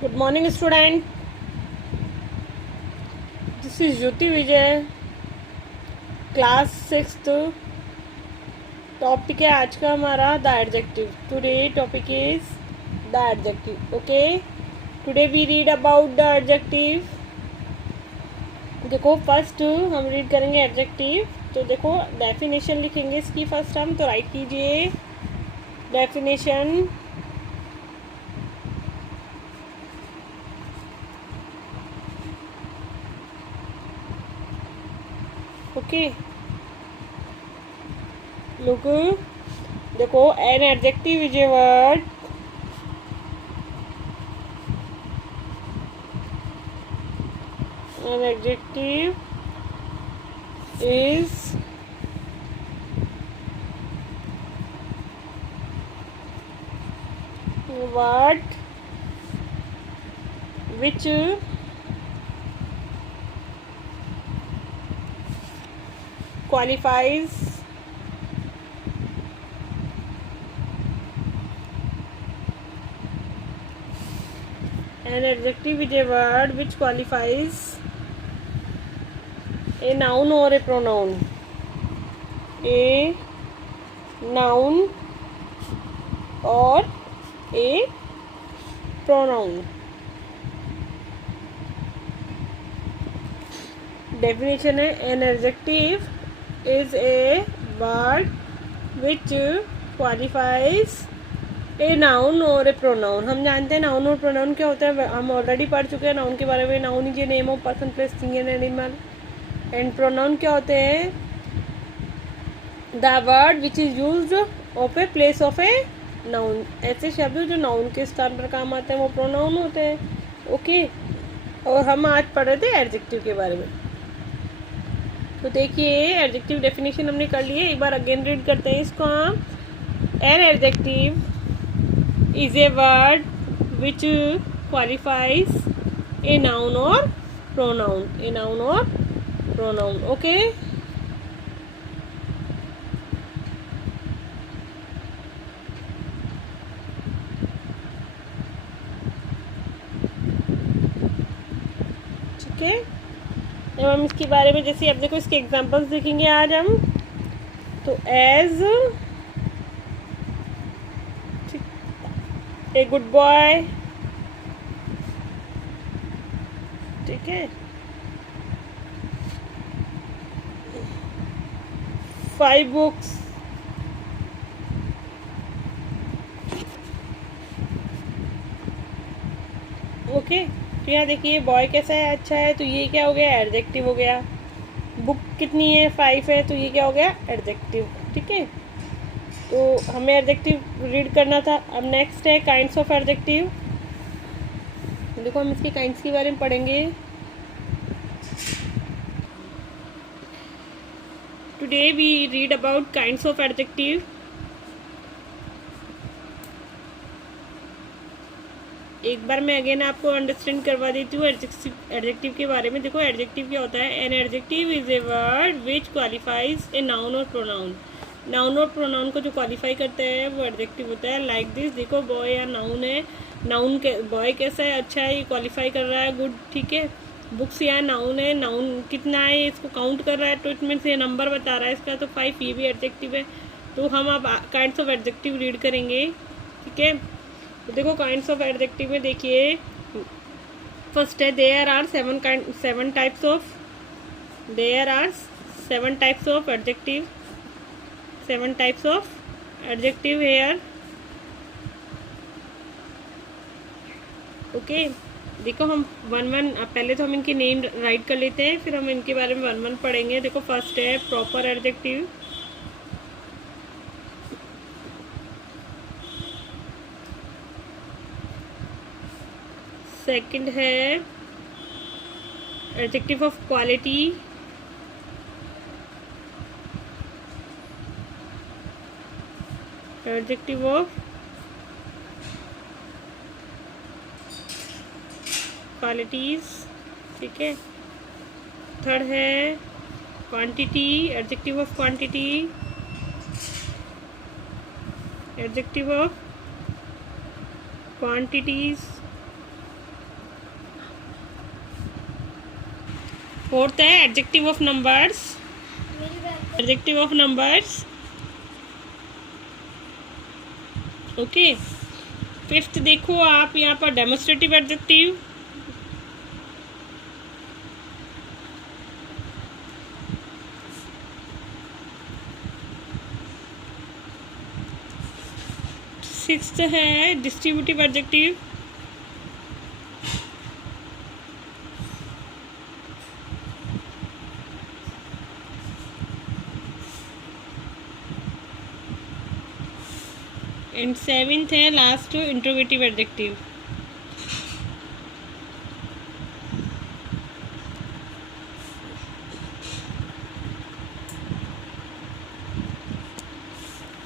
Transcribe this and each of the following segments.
Good morning, student. This is Jyoti Vijay, class 6th. Topic है आज का हमारा the adjective. Today topic is the adjective. Okay, today we read about the adjective. देखो, first हम read करेंगे adjective. तो देखो, डेफिनेशन लिखेंगे इसकी फर्स्ट हम. तो राइट कीजिए डेफिनेशन. ओके, लुक, देखो, an adjective is a word an adjective is a word which qualifies an adjective is a word which qualifies a noun or a pronoun. A noun or a pronoun. Definition है an adjective is a word which qualifies a noun or a pronoun. हम जानते हैं noun और pronoun क्या होता है, हम already पढ़ चुके हैं नाउन के बारे में. Noun is a name of person, place, thing and animal. And pronoun क्या होते हैं? The word which is used of a place of a noun. ऐसे शब्द जो नाउन के स्थान पर काम आते हैं वो प्रोनाउन होते हैं. ओके, और हम आज पढ़ रहे थे एडजेक्टिव के बारे में. तो देखिए, एडजेक्टिव डेफिनेशन हमने कर ली है. एक बार अगेन रीड करते हैं इसको हम. An adjective is a word which qualifies a noun और प्रोनाउन. ए नाउन और pronoun. Okay, ठीक है. अब हम इसके बारे में, जैसे अब देखो, इसके एग्जांपल्स देखेंगे आज हम. तो एज ए गुड बॉय, ठीक है, 5 books, ओके. तो यहाँ देखिए, बॉय कैसा है, अच्छा है, तो ये क्या हो गया? एडजेक्टिव हो गया. बुक कितनी है? 5 है, तो ये क्या हो गया? एडजेक्टिव. ठीक है, तो हमें एडजेक्टिव रीड करना था. अब नेक्स्ट है काइंड्स ऑफ एडजेक्टिव. देखो, हम इसके काइंड्स के बारे में पढ़ेंगे. Today we read about kinds of adjective. एक बार मैं अगेन आपको अंडरस्टैंड करवा देती हूँ एडजेक्टिव के बारे में. देखो, एडजेक्टिव क्या होता है? An adjective is a word which qualifies a noun और प्रोनाउन. नाउन और प्रोनाउन को जो क्वालिफाई करता है वो एडजेक्टिव होता है. लाइक दिस, देखो, बॉय या नाउन है. नाउन के बॉय कैसा है? अच्छा है, ये क्वालिफाई कर रहा है, गुड, ठीक है. बुक्स या नाउन है, नाउन कितना है इसको काउंट कर रहा है, तो इट मीन्स ये नंबर बता रहा है इसका, तो 5, ये भी एडजेक्टिव है. तो हम अब काइंड्स ऑफ एडजेक्टिव रीड करेंगे. ठीक है, तो देखो, काइंड्स ऑफ एडजेक्टिव में देखिए, फर्स्ट है there are 7 types of. There are 7 types of adjective. 7 types of adjective here. Okay, देखो, हम 1-1 पहले तो हम इनके नेम राइट कर लेते हैं, फिर हम इनके बारे में 1-1 पढ़ेंगे. देखो, फर्स्ट है प्रॉपर एडजेक्टिव. सेकंड है adjective of quality. Adjective of qualities. ठीक है, थर्ड है quantity. Adjective of quantity. adjective of quantities. Fourth है adjective of numbers, adjective of numbers. Okay, fifth देखो आप यहाँ पर डेमोस्ट्रेटिव एडजेक्टिव, सिक्स्थ है डिस्ट्रीब्यूटिव एडजेक्टिव, एंड सेवेंथ है last interrogative adjective.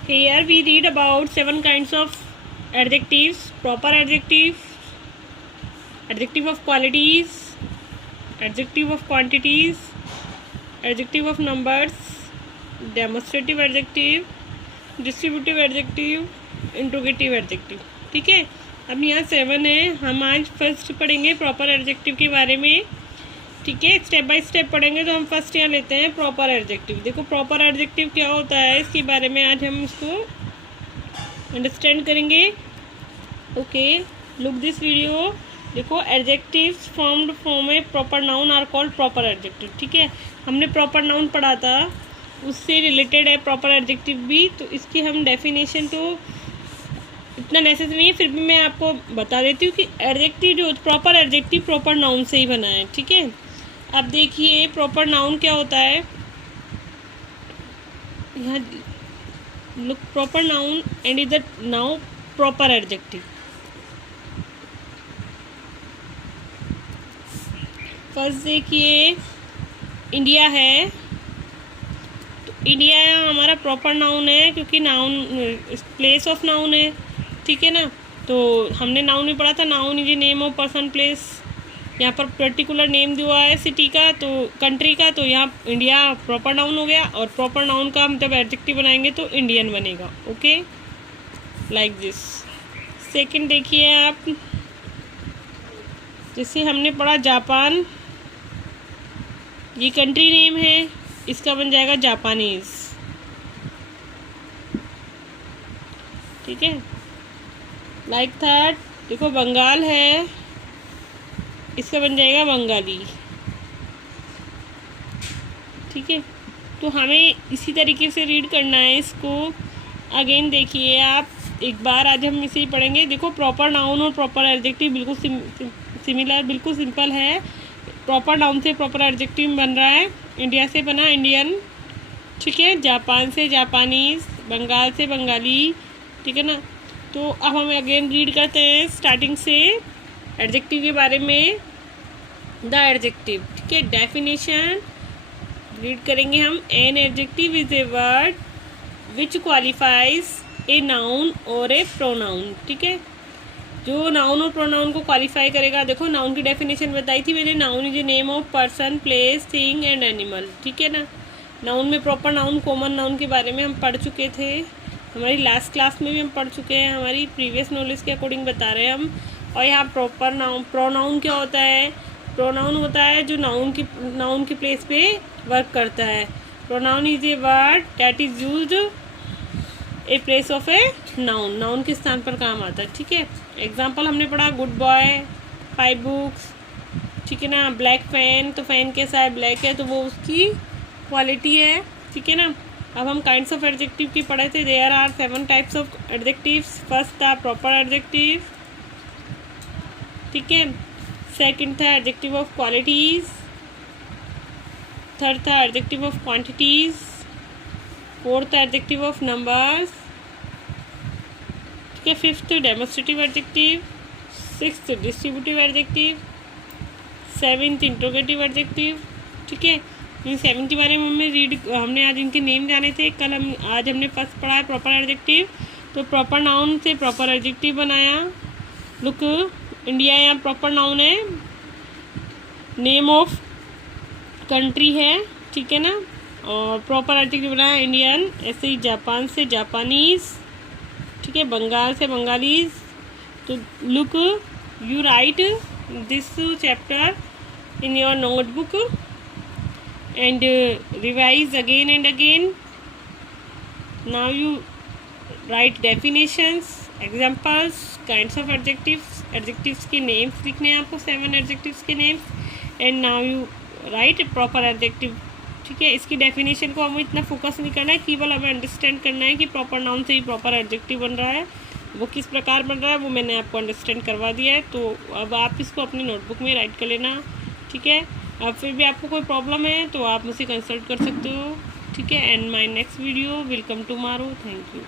Here we read about 7 kinds of adjectives: proper adjective, adjective of qualities, adjective of quantities, adjective of numbers, demonstrative adjective, distributive adjective, interrogative adjective. ठीक है, अब यहाँ 7 है। हम आज first पढ़ेंगे proper adjective के बारे में। ठीक है, स्टेप बाय स्टेप पढ़ेंगे। तो हम फर्स्ट यहाँ लेते हैं प्रॉपर एडजेक्टिव। देखो प्रॉपर एडजेक्टिव क्या होता है, इसके बारे में आज हम इसको अंडरस्टैंड करेंगे। Okay, look this video. देखो, adjectives formed from a proper noun are called proper adjective. ठीक है, हमने प्रॉपर नाउन पढ़ा था, उससे रिलेटेड है प्रॉपर एडजेक्टिव भी। तो इसकी हम डेफिनेशन तो इतना नेसेसरी नहीं है, फिर भी मैं आपको बता देती हूँ कि एडजेक्टिव जो प्रॉपर एडजेक्टिव प्रॉपर नाउन से ही बना है। ठीक है, अब देखिए प्रॉपर नाउन क्या होता है। यहाँ look, proper noun and is the now proper adjective. First देखिए, इंडिया है, तो इंडिया हमारा प्रॉपर नाउन है क्योंकि नाउन प्लेस ऑफ नाउन है। ठीक है ना, तो हमने नाउन में पढ़ा था, noun is a name of person place. यहाँ पर पर्टिकुलर नेम दिया है सिटी का, तो कंट्री का, तो यहाँ इंडिया प्रॉपर नाउन हो गया। और प्रॉपर नाउन का हम जब एडजेक्टिव बनाएंगे तो इंडियन बनेगा। Okay, like this. सेकंड देखिए आप, जैसे हमने पढ़ा जापान, ये कंट्री नेम है, इसका बन जाएगा जापानीज। ठीक है, लाइक थर्ड देखो, बंगाल है, इसका बन जाएगा बंगाली। ठीक है, तो हमें इसी तरीके से रीड करना है इसको। अगेन देखिए आप एक बार, आज हम इसे ही पढ़ेंगे। देखो, प्रॉपर नाउन और प्रॉपर एडजेक्टिव बिल्कुल सिमिलर, बिल्कुल सिंपल है। प्रॉपर नाउन से प्रॉपर एडजेक्टिव बन रहा है, इंडिया से बना इंडियन। ठीक है, जापान से जापानीज, बंगाल से बंगाली। ठीक है ना, तो अब हम अगेन रीड करते हैं स्टार्टिंग से एडजेक्टिव के बारे में। द एडजेक्टिव, ठीक है, डेफिनेशन रीड करेंगे हम। An adjective is a word which qualifies a noun और ए प्रोनाउन। ठीक है, जो नाउन और प्रोनाउन को क्वालिफाई करेगा। देखो, नाउन की डेफिनेशन बताई थी मैंने, noun is a name of person place thing and animal. ठीक है ना, नाउन में प्रॉपर नाउन, कॉमन नाउन के बारे में हम पढ़ चुके थे, हमारी लास्ट क्लास में भी हम पढ़ चुके हैं, हमारी प्रीवियस नॉलेज के अकॉर्डिंग बता रहे हैं हम। और यहाँ प्रॉपर नाउन, प्रोनाउन क्या होता है? प्रोनाउन होता है जो नाउन की प्लेस पे वर्क करता है। Pronoun is a word that is used a place of a noun, noun के स्थान पर काम आता है। ठीक है, एग्जाम्पल हमने पढ़ा, गुड बॉय, 5 बुक्स। ठीक है ना, ब्लैक फैन, तो फैन कैसा है? ब्लैक है, तो वो उसकी क्वालिटी है। ठीक है ना, अब हम काइंड्स ऑफ एडजेक्टिव की पढ़े थे। There are 7 types of adjectives. First था प्रॉपर एडजेक्टिव, ठीक है। सेकंड था एडजेक्टिव ऑफ क्वालिटीज। थर्ड था adjective of quantities. Fourth adjective of numbers, ठीक है। Fifth demonstrative adjective. Sixth distributive adjective. Seventh interrogative adjective, ठीक है। इन 7 के बारे में हमने आज इनके नेम जाने थे। आज हमने फर्स्ट पढ़ा है प्रॉपर एडजेक्टिव। तो प्रॉपर नाउन से प्रॉपर एडजेक्टिव बनाया। लुक, इंडिया यहाँ प्रॉपर नाउन है, नेम ऑफ कंट्री है, ठीक है ना। और प्रॉपर एडजेक्टिव बनाया इंडियन। ऐसे ही जापान से जापानीज, ठीक है। बंगाल से बंगालीज। तो look, you right this chapter in your notebook, and revise again and again. Now you write definitions, examples, kinds of adjectives, adjectives के names लिखने हैं आपको, 7 adjectives के names, and now you write proper adjective. ठीक है, इसकी definition को हमें इतना फोकस नहीं करना है, केवल हमें अंडरस्टैंड करना है कि प्रॉपर नाउन से ही प्रॉपर एडजेक्टिव बन रहा है, वो किस प्रकार बन रहा है वो मैंने आपको अंडरस्टैंड करवा दिया है. तो अब आप इसको अपनी नोटबुक में राइट कर लेना. ठीक है, अब फिर भी आपको कोई प्रॉब्लम है तो आप मुझसे कंसल्ट कर सकते हो. ठीक है, and my next video will come tomorrow. Thank you.